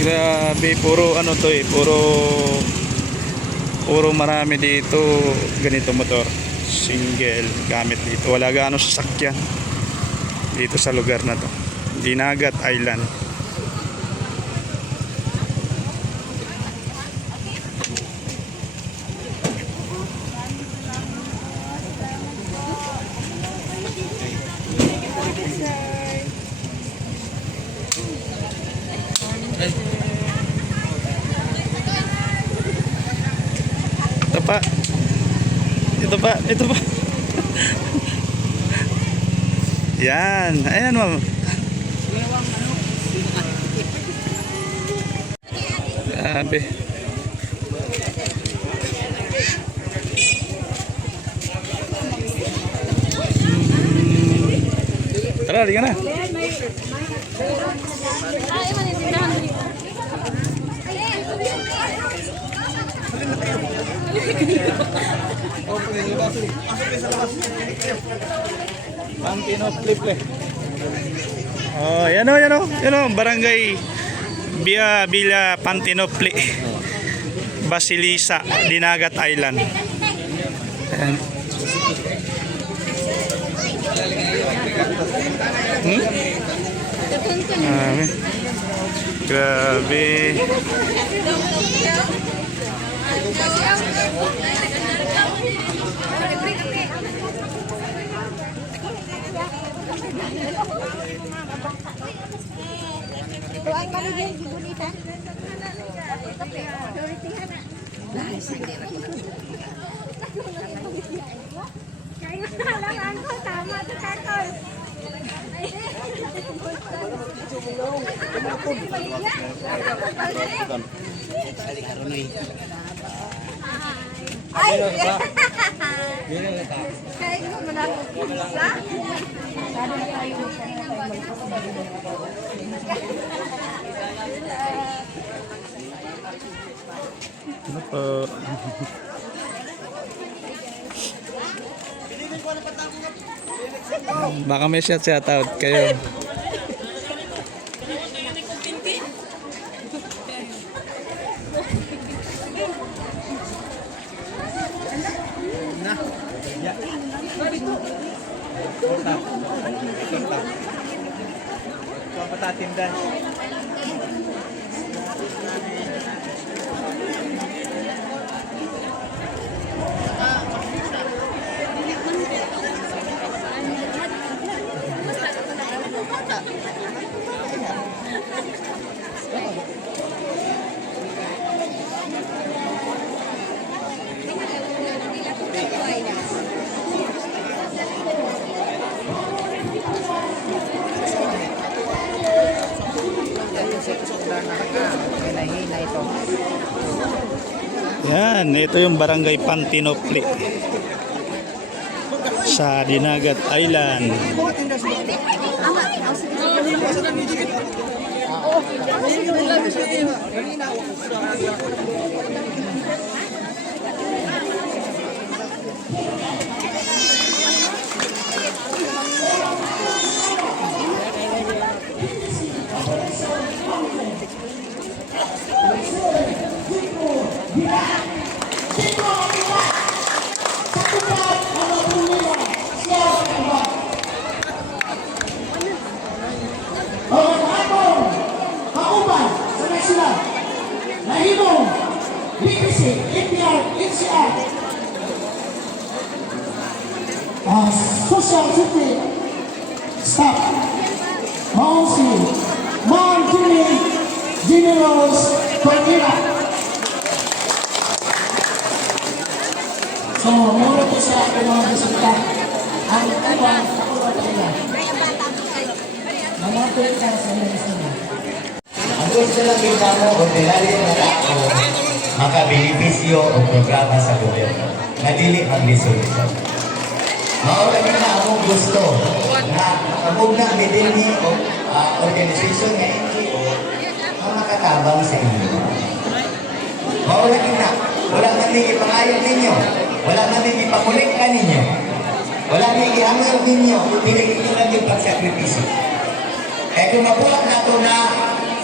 Grabe, puro ano to eh, puro marami dito ganito motor. Single gamit dito. Wala gaano sasakyan dito sa lugar na to. Dinagat Island. Ito pa. Ito pa. Ito pa. Yan. Ayan ma'am. Grabe. Tara, di ka na. Pantinople. Oh, yan o, barangay Villa Pantinople, Basilisa, Dinagat Island. Ayan. Grabe. Ano po? Baka may shout out kayo. Patatindan. Yan, ito yung barangay Pantinople sa Dinagat Island. Social City Staff Mausi Mantini Generals Pagkira. So, muna po sa aking mga bisita ang ibang kakulot nila. Mga pwede sa mga sila. Ang gusto lang kita mo, ordinaryo na tao, makabilibisyo o programa sa gobyerno. Nadili ang resolution. Maula na akong gusto na kapag na midini o organization na NGO ang makatabang sa inyo. Maula na, wala man nang ipangayog ninyo, wala man nang ipakulikta ninyo, wala nang ihangal ninyo, pinagiging lang yung pagsakripisyo. Kaya kung mabuhat na ito na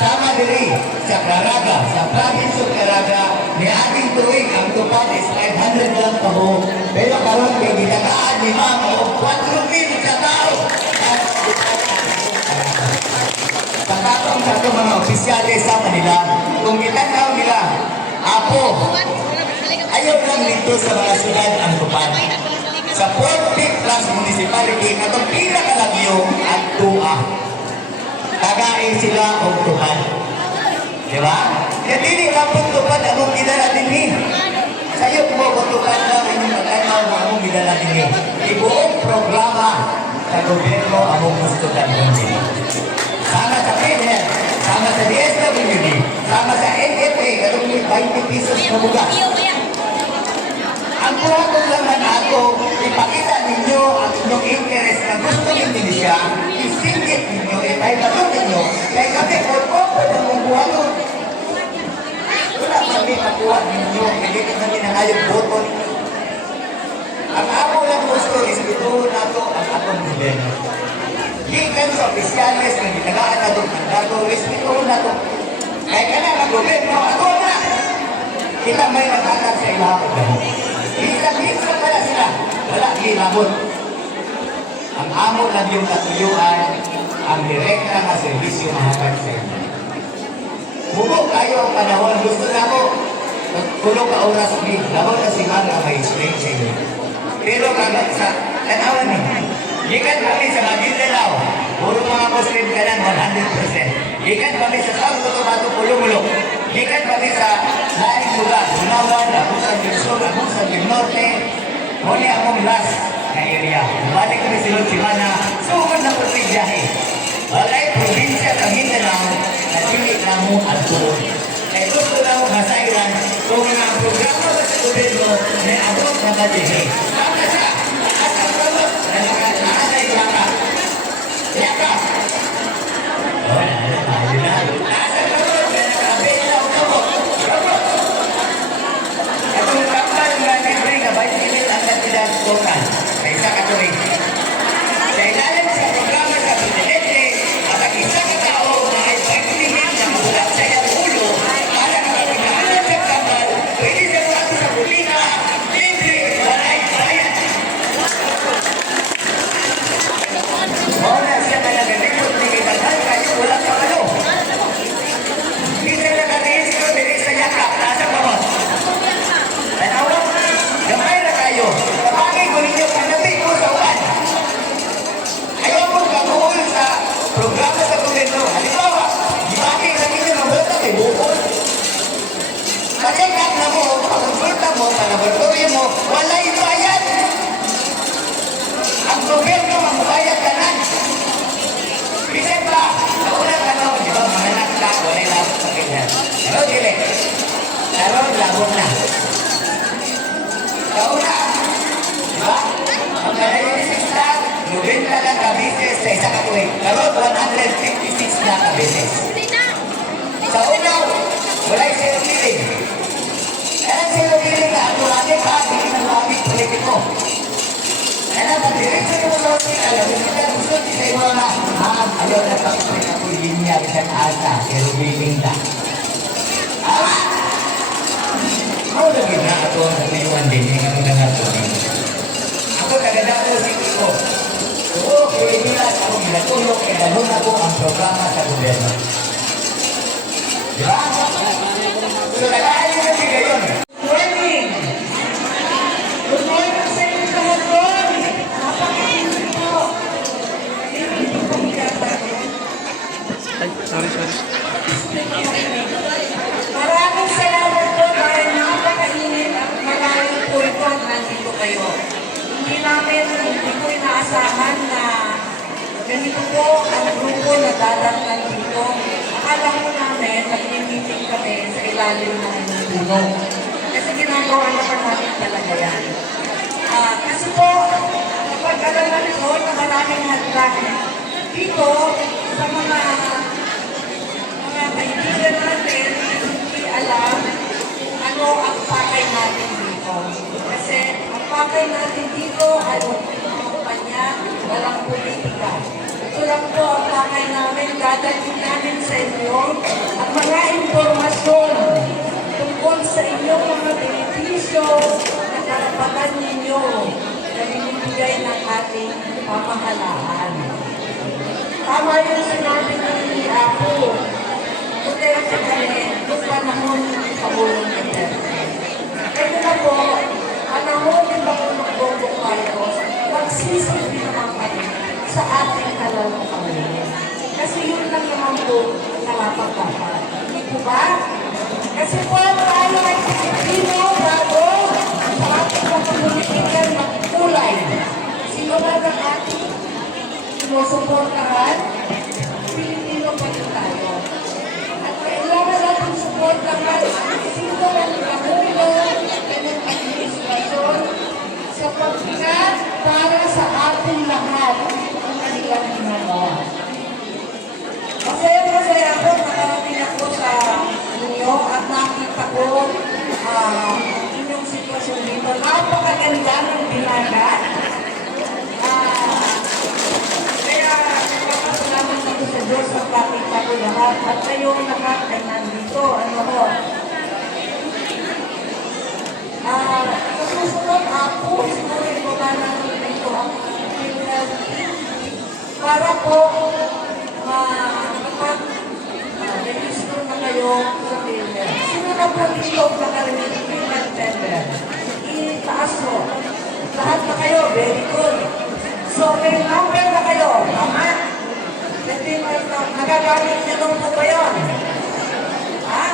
sama diri sa Caraga, sa province of Caraga, ni ating tuwing ang tupad is 500 lang kabo. Pero karon kay gitagaan ni Mama o 4,000 sa tao. Pagkatong sa itong mga opisyalis sa Manila, kung itanaw nila, Apo, ayaw lang dito sa mga syudad ang tupad. Sa 40 plus municipality, katong pinakalagyo at tuwa. Tagain sila o tupad. Di ba? Kaya dili lang po tupad akong gidala din. Sa'yo po kung tupad na inyong matanaw na akong gidala din. Ibuong programa sa gobyerno akong gusto tanong din. Sama sa PNL, sama sa DSWD, sama sa NFA, katong may 20 pesos na bugas. Ang buhatong lang na nato, ipakita ninyo ang inyong interest na gusto ninyo siya, isingit ninyo, ipahibalo ninyo, kaya kami, for ng mga buhaton. Wala kami nakuha ninyo, hindi kami nangayog boto ninyo. Ang ako lang gusto is ito na to ang akong gobyerno. Gikan sa opisyalis ng gitagaan na itong mandato, respeto na to. Kaya ka na mag-gobyerno, ako na! Kita may nag-anak sa ilahapon. Minsan pala sila, wala ginabot. Ang amo lang yung katuyuan, ang direkta na servisyo mahatag sa inyo. Bubog kayo ang panahon, gusto na ko, kulong ka oras ni, labo na si Mara may explain sa inyo. Pero kagad sa tanawan ni, gikan kami sa Maguindanao, puro mga Muslim ka lang 100%. Gikan kami sa South Cotabato, Pulumulo. Gikan kami sa laing lugar, Bunawan, Abusan del Sur, Abusan del Norte, muli akong last na area. Balik kami silong Simana, sugod na po si Biyahe. Walay probinsya ng Mindanao na dili na mo at tuon. Kaya gusto na mo masairan kung ang programa ba sa gobyerno na abot na badihin. Saka siya, lakas ang gamot na nakaanay yaka. Yaka! O, ayun na. Lakas ang gamot na nakabit na gamot. Gamot! Itong kapal nga libre na 20 ang kandidat total. Kaya isa katuloy. Sa ilalim sa programa sa Presidente, at ang isa katao na ay 20 na magulat sa iyang ulo para nakapinaanan sa kapal, pwede sa mga sa Bulina, libre, walay bayan. Wala siya na nagalikot ni Ibanal kayo, wala pa ano. Hindi na nakatingin sila dili sa yakap, nasa pamot. Tanawa, gamay na kayo. Kapagay ko ninyo, kanabi ko sa ulan. Ayaw mo kakuhol sa programa sa gobyerno. Halimbawa, ibaki lang ninyo ng bata, may bukol. Kasi-kat na mo, pag-consulta mo, sa laboratorio mo, walay bayad. Ang gobyerno, magbayad ka na. Bisit ba? Nauna ka na, di ba, mga nakta, walay labot sa kanya. Pero dili. Pero labot na. Nauna. Di ba? Ang dialysis na, 90 lang ka-business sa isa katuwing. Pero 156 na ka-business. Sa unaw, walay zero billing. Kaya zero billing na, ang lagi pa, hindi na lagi politiko. Kaya pag-diretso yung lagi, alam mo, hindi ka gusto, hindi kayo mga, ayaw na pag-pray ako linya, isang asa, zero billing na. Ama! Ako lagi na ako ang naiwan din, hindi ka mga natulog. Ako kaganda ko si Kiko. Oo, kaya nila ako ginatulog, kaya dalon ako ang programa sa gobyerno. Di ba? So, nag-aalis na siya ngayon. Morning! Good morning sa inyo lahat doon! Napakinggan po! Hindi po Maraming salamat po dahil napakainit at maraming po ito at nandito kayo. Hindi ko inaasahan na ganito po ang grupo na dadatnan dito. Akala ko namin nag-meeting kami sa ilalim ng puno. Kasi ginagawa naman namin talaga yan. Kasi po, kapag alam namin po na maraming hadlang dito sa mga kaibigan natin, hindi alam ano ang pakay natin dito. Kasi ang pakay natin dito ay walang kampanya, walang politika. Ito lang po ang pakay namin, dadalhin namin sa inyo benepisyo na karapatan ninyo na binibigay ng ating pamahalaan. Tama yung sinabi ni Apo. Duterte kami noong panahon ng Pangulong Duterte. Kaya na po, panahon ng Pangulong Bongbong Marcos, magsisilbi naman kami sa ating kalalaman. Kasi yun lang naman po nakapagpapat. Hindi po ba? Kasi po tayo ay Pilipino, bago sa ating mga politikan magkulay. Sino na ng ating sinusuportahan? Pilipino pa rin tayo. At kailangan natin suportahan sino ang Pangulo ng administrasyon sapagkat para sa ating lahat ang kanilang ginagawa. Masaya ako, nakarating ako sa inyo at nakita ko inyong sitwasyon dito. Napakaganda ng binagat. Kaya napapasalamat ako sa Diyos at nakita ko lahat. At kayong lahat ay nandito. Ano ko? Sa susunod ako, siguro ko na natin ito ang para po mag-register na kayo sa tender. Sino na po dito naka-register ng tender? Itaas mo. Lahat na kayo, very good. So, may number na kayo. Tama? Nagagamit niyo nung po ba yun? Ha?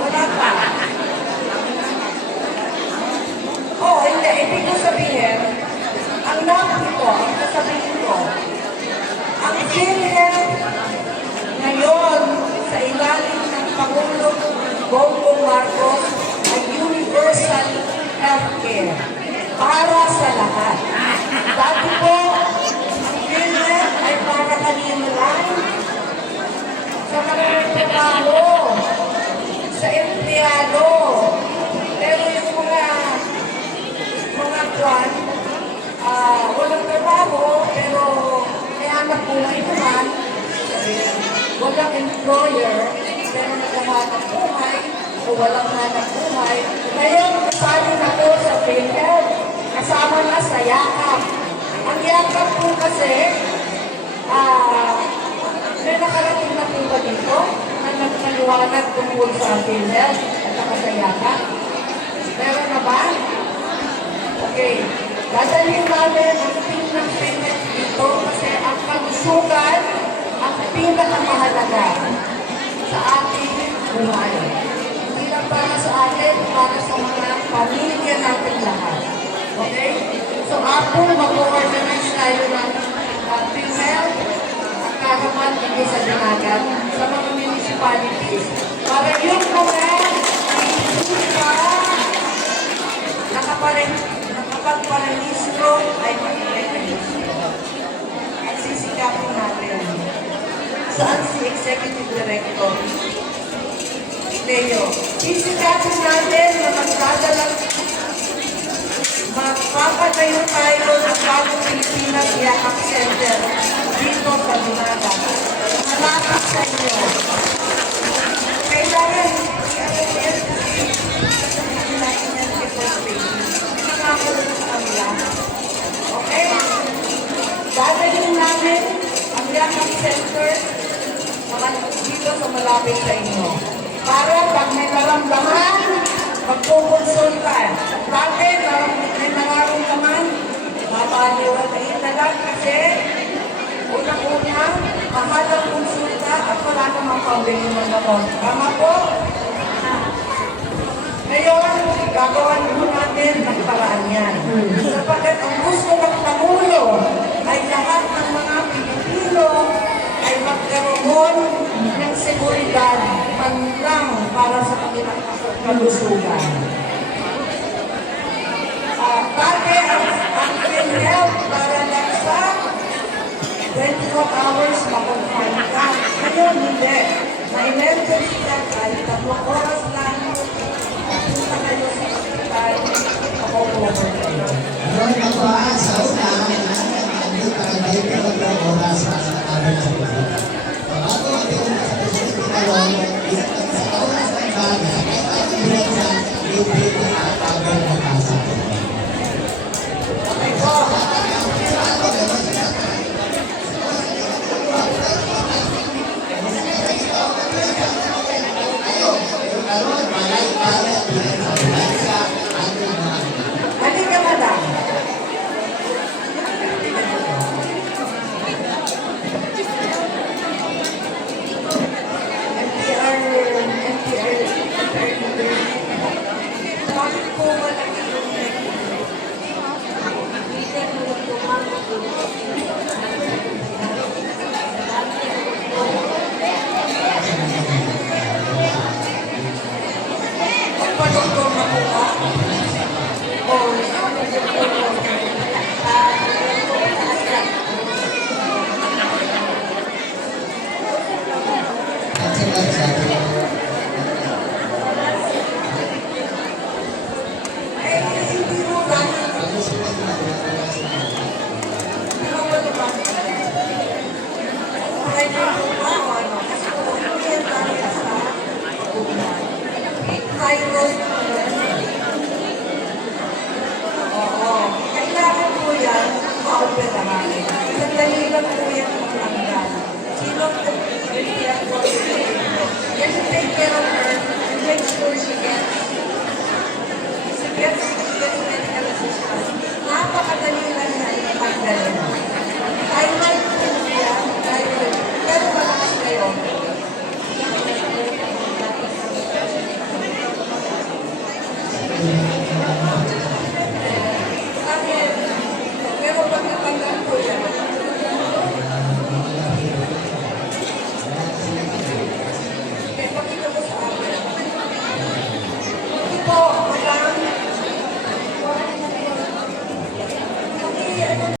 Wala pa. Oh, hindi. Ibig ko sabihin, ang number ko, ang sasabihin ko, ang PhilHealth ngayon sa ilalim ng Pangulong Bongbong Marcos ay universal healthcare para sa lahat. Dati po, ang PhilHealth ay para kanino lang sa mga trabaho, sa empleyado. Pero yung mga kwan, walang trabaho, pero may anak buhay naman, walang employer, pero naghahanap buhay, o walang hanap buhay. Ngayon, kasali na po sa PhilHealth, kasama na sa yakap. Ang yakap po kasi, may nakarating na po ba dito na nagpaliwanag tungkol sa PhilHealth at saka sa yakap? Meron na ba? Okay. Dadalhin namin ang team ng PhilHealth dito kasi ang kalusugan ang pinakamahalaga sa ating buhay. Hindi lang para sa atin, para sa mga pamilya natin lahat. Okay? So, ako, mag-organize tayo ng PhilHealth at karaman dito sa Dinagat sa mga municipalities para yung mga nakapagparehistro ay mag-rehistro. At sisikapin natin. Saan si Executive Director? Leo. Sisikapin natin na magpapatayo tayo ng bagong Pilipinas Yakap Center dito sa Dinagat. Malapit sa inyo. Kailangan okay? Dadalhin namin ang Yakap Center dito sa malapit sa inyo. Para pag may naramdaman, magpupunsulta. Bakit? May nararamdaman, mapaliwatayin na lang kasi unang-una, mahal ang konsulta at wala namang pambili ng gamot. Tama po? Ngayon, gagawan po natin ang paraan yan. Sapagkat ang gusto ng Pangulo ay lahat ng mga Pilipino ay magkaroon ng seguridad man lang para sa kanilang kalusugan. Dati ang PhilHealth para lang sa 24 hours makapagpahin ka. Ngayon, hindi. Na-emergency ka kahit 3 oras lang. Punta kayo sa hospital. Ako-cover kayo. Ano ang paan sa una, hindi para dahil ka ng oras sa amin sa buhay. Bago ang pinag sa pagkakalong, sa oras ng bagay, at ang pinag sa libre na sunod sa ating